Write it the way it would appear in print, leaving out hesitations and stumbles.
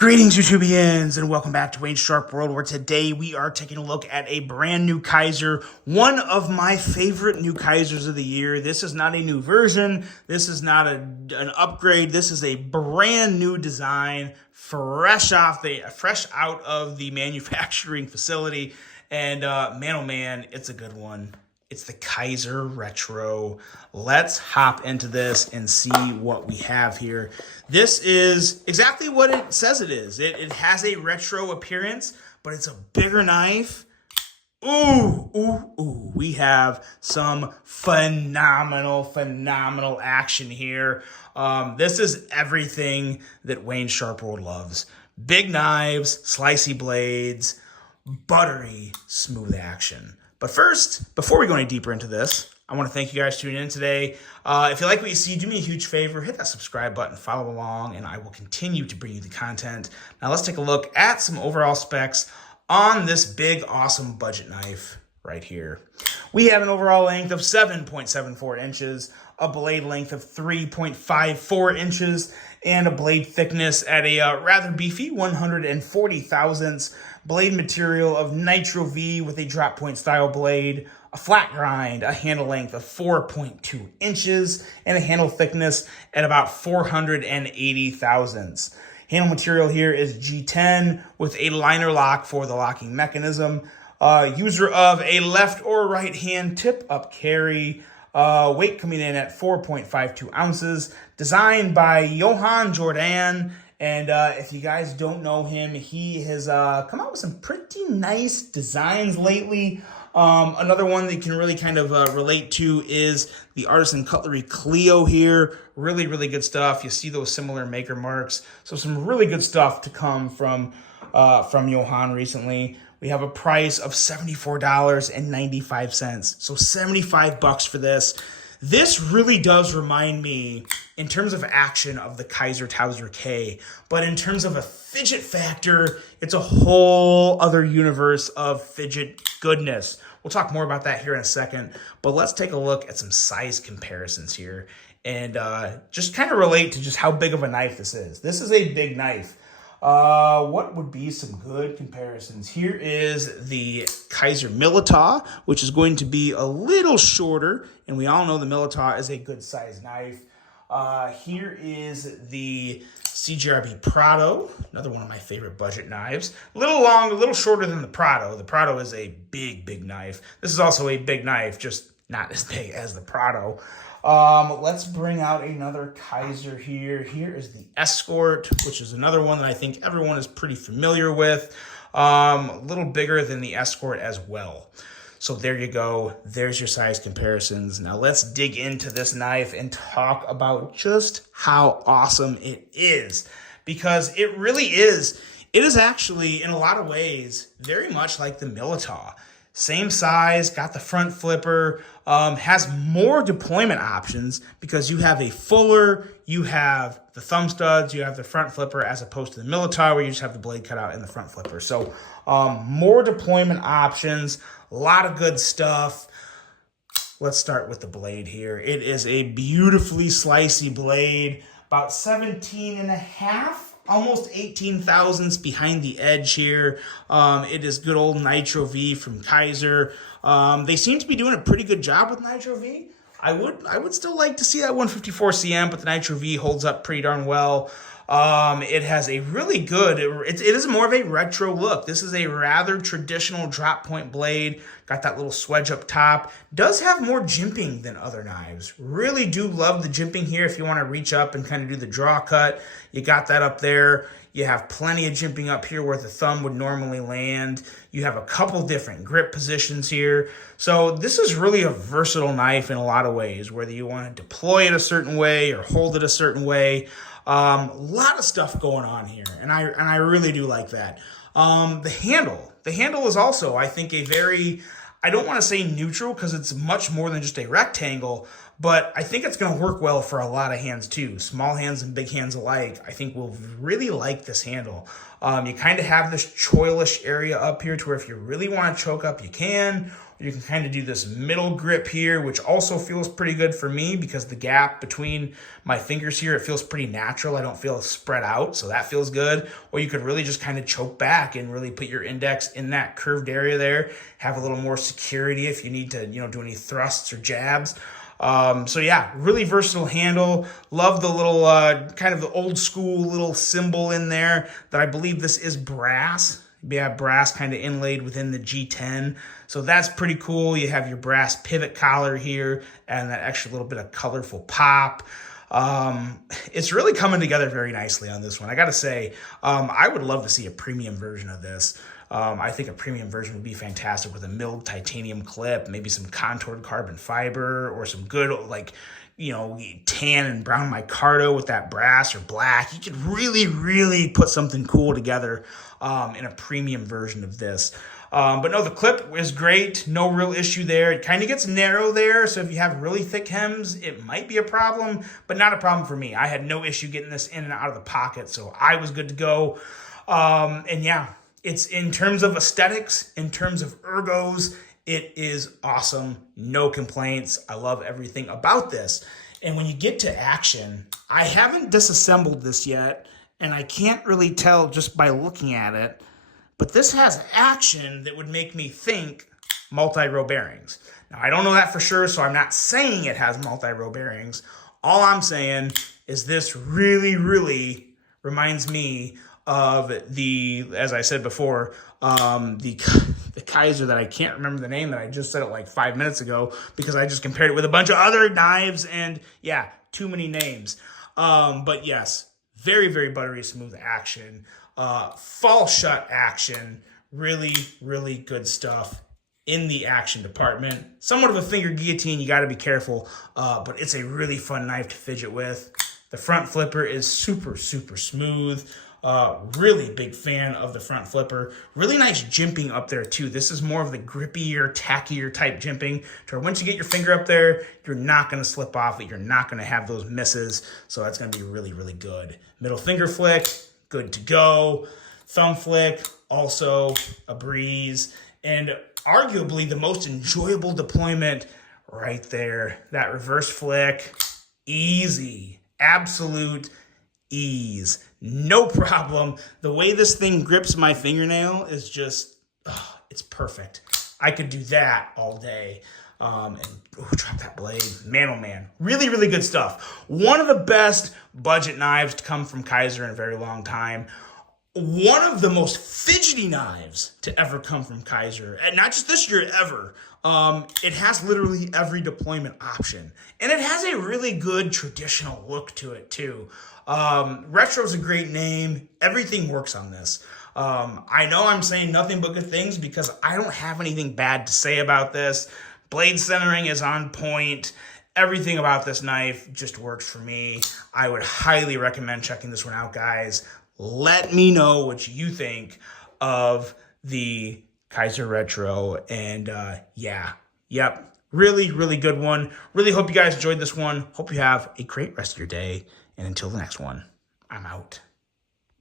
Greetings, YouTubians, and welcome back to Wayne Sharp World, where today we are taking a look at a brand new Kizer, one of my favorite new Kizers of the year. This is not a new version. This is not an upgrade. This is a brand new design, fresh out of the manufacturing facility. And man, oh man, it's a good one. It's the Kizer Retro. Let's hop into this and see what we have here. This is exactly what it says it is. It has a retro appearance, but it's a bigger knife. Ooh. We have some phenomenal action here. This is everything that Wayne Sharp World loves. Big knives, slicey blades, buttery, smooth action. But first, before we go any deeper into this, I want to thank you guys for tuning in today. If you like what you see, do me a huge favor, hit that subscribe button, follow along, and I will continue to bring you the content. Now let's take a look at some overall specs on this big, awesome budget knife right here. We have an overall length of 7.74 inches, a blade length of 3.54 inches, and a blade thickness at a rather beefy 140 thousandths. Blade material of Nitro V with a drop point style blade, a flat grind, a handle length of 4.2 inches, and a handle thickness at about 480 thousandths. Handle material here is G10 with a liner lock for the locking mechanism. User of a left or right hand tip up carry. Weight coming in at 4.52 ounces. Designed by Johan Jordan. And if you guys don't know him, he has come out with some pretty nice designs lately. Another one that you can really kind of relate to is the Artisan Cutlery Clio here. Really good stuff. You see those similar maker marks. So some really good stuff to come from Johan recently. We have a price of $74.95. So $75 for this. This really does remind me, in terms of action, of the Kizer Towser K. But in terms of a fidget factor, it's a whole other universe of fidget goodness. We'll talk more about that here in a second. But let's take a look at some size comparisons here and just kind of relate to just how big of a knife this is. This is a big knife. What would be some good comparisons? Here is the Kizer Militaw, which is going to be a little shorter, and we all know the Militaw is a good size knife. Here is the CGRB Prado, another one of my favorite budget knives. A little long, a little shorter than the Prado. The Prado is a big knife. This is also a big knife, just not as big as the Prado. Let's bring out another Kizer here. Here is the Escort, which is another one that I think everyone is pretty familiar with. A little bigger than the Escort as well. So there you go. There's your size comparisons. Now let's dig into this knife and talk about just how awesome it is. Because it really is. It is actually, in a lot of ways, very much like the Militaw. Same size, got the front flipper, has more deployment options because you have a fuller, you have the thumb studs, you have the front flipper, as opposed to the Militaw where you just have the blade cut out in the front flipper. So more deployment options, a lot of good stuff. Let's start with the blade here. It is a beautifully slicey blade, about 17 and a half. Almost 18 thousandths behind the edge here. It is good old Nitro V from Kizer. They seem to be doing a pretty good job with Nitro V. I would still like to see that 154 cm, but the Nitro V holds up pretty darn well. It has a really good, it is more of a retro look. This is a rather traditional drop point blade. Got that little swedge up top. Does have more jimping than other knives. Really do love the jimping here if you want to reach up and kind of do the draw cut. You got that up there. You have plenty of jimping up here where the thumb would normally land. You have a couple different grip positions here. So this is really a versatile knife in a lot of ways, whether you want to deploy it a certain way or hold it a certain way. A lot of stuff going on here, and I really do like that. The handle is also, I think, a very, I don't want to say neutral because it's much more than just a rectangle, but I think it's going to work well for a lot of hands too. Small hands and big hands alike, I think will really like this handle. You kind of have this choilish area up here to where if you really want to choke up, you can, You can kind of do this middle grip here, which also feels pretty good for me because the gap between my fingers here, it feels pretty natural. I don't feel spread out, so that feels good. Or you could really just kind of choke back and really put your index in that curved area there, have a little more security if you need to, do any thrusts or jabs. So yeah, really versatile handle. Love the little, kind of the old school little symbol in there that I believe this is brass. Yeah, brass kind of inlaid within the G10. So that's pretty cool. You have your brass pivot collar here and that extra little bit of colorful pop. It's really coming together very nicely on this one. I got to say, I would love to see a premium version of this. I think a premium version would be fantastic with a milled titanium clip, maybe some contoured carbon fiber or some good tan and brown micarta with that brass or black. You could really, really put something cool together in a premium version of this. But no, the clip is great. No real issue there. It kind of gets narrow there, so if you have really thick hems, it might be a problem, but not a problem for me. I had no issue getting this in and out of the pocket, so I was good to go. And yeah, it's in terms of aesthetics, in terms of ergos, it is awesome. No complaints. I love everything about this. And when you get to action, I haven't disassembled this yet, and I can't really tell just by looking at it, but this has action that would make me think multi-row bearings. Now, I don't know that for sure, so I'm not saying it has multi-row bearings. All I'm saying is this really, really reminds me of as I said before, the Kizer that I can't remember the name that I just said it like 5 minutes ago because I just compared it with a bunch of other knives and yeah, too many names. But yes, very, very buttery smooth action, fall shut action, really, really good stuff in the action department. Somewhat of a finger guillotine, you got to be careful, but it's a really fun knife to fidget with. The front flipper is super, super smooth. Really big fan of the front flipper. Really nice jimping up there too. This is more of the grippier, tackier type jimping. To where once you get your finger up there, you're not going to slip off it. You're not going to have those misses. So that's going to be really, really good. Middle finger flick, good to go. Thumb flick, also a breeze. And arguably the most enjoyable deployment right there. That reverse flick, easy, absolute ease. No problem. The way this thing grips my fingernail is just, it's perfect. I could do that all day. Drop that blade. Man, oh man. Really, really good stuff. One of the best budget knives to come from Kizer in a very long time. One of the most fidgety knives to ever come from Kizer. And not just this year, ever. It has literally every deployment option. And it has a really good traditional look to it too. Retro's a great name. Everything works on this. I know I'm saying nothing but good things because I don't have anything bad to say about this. Blade centering is on point. Everything about this knife just works for me. I would highly recommend checking this one out, guys. Let me know what you think of the Kizer Retro. And yep, really, really good one. Really hope you guys enjoyed this one. Hope you have a great rest of your day. And until the next one, I'm out.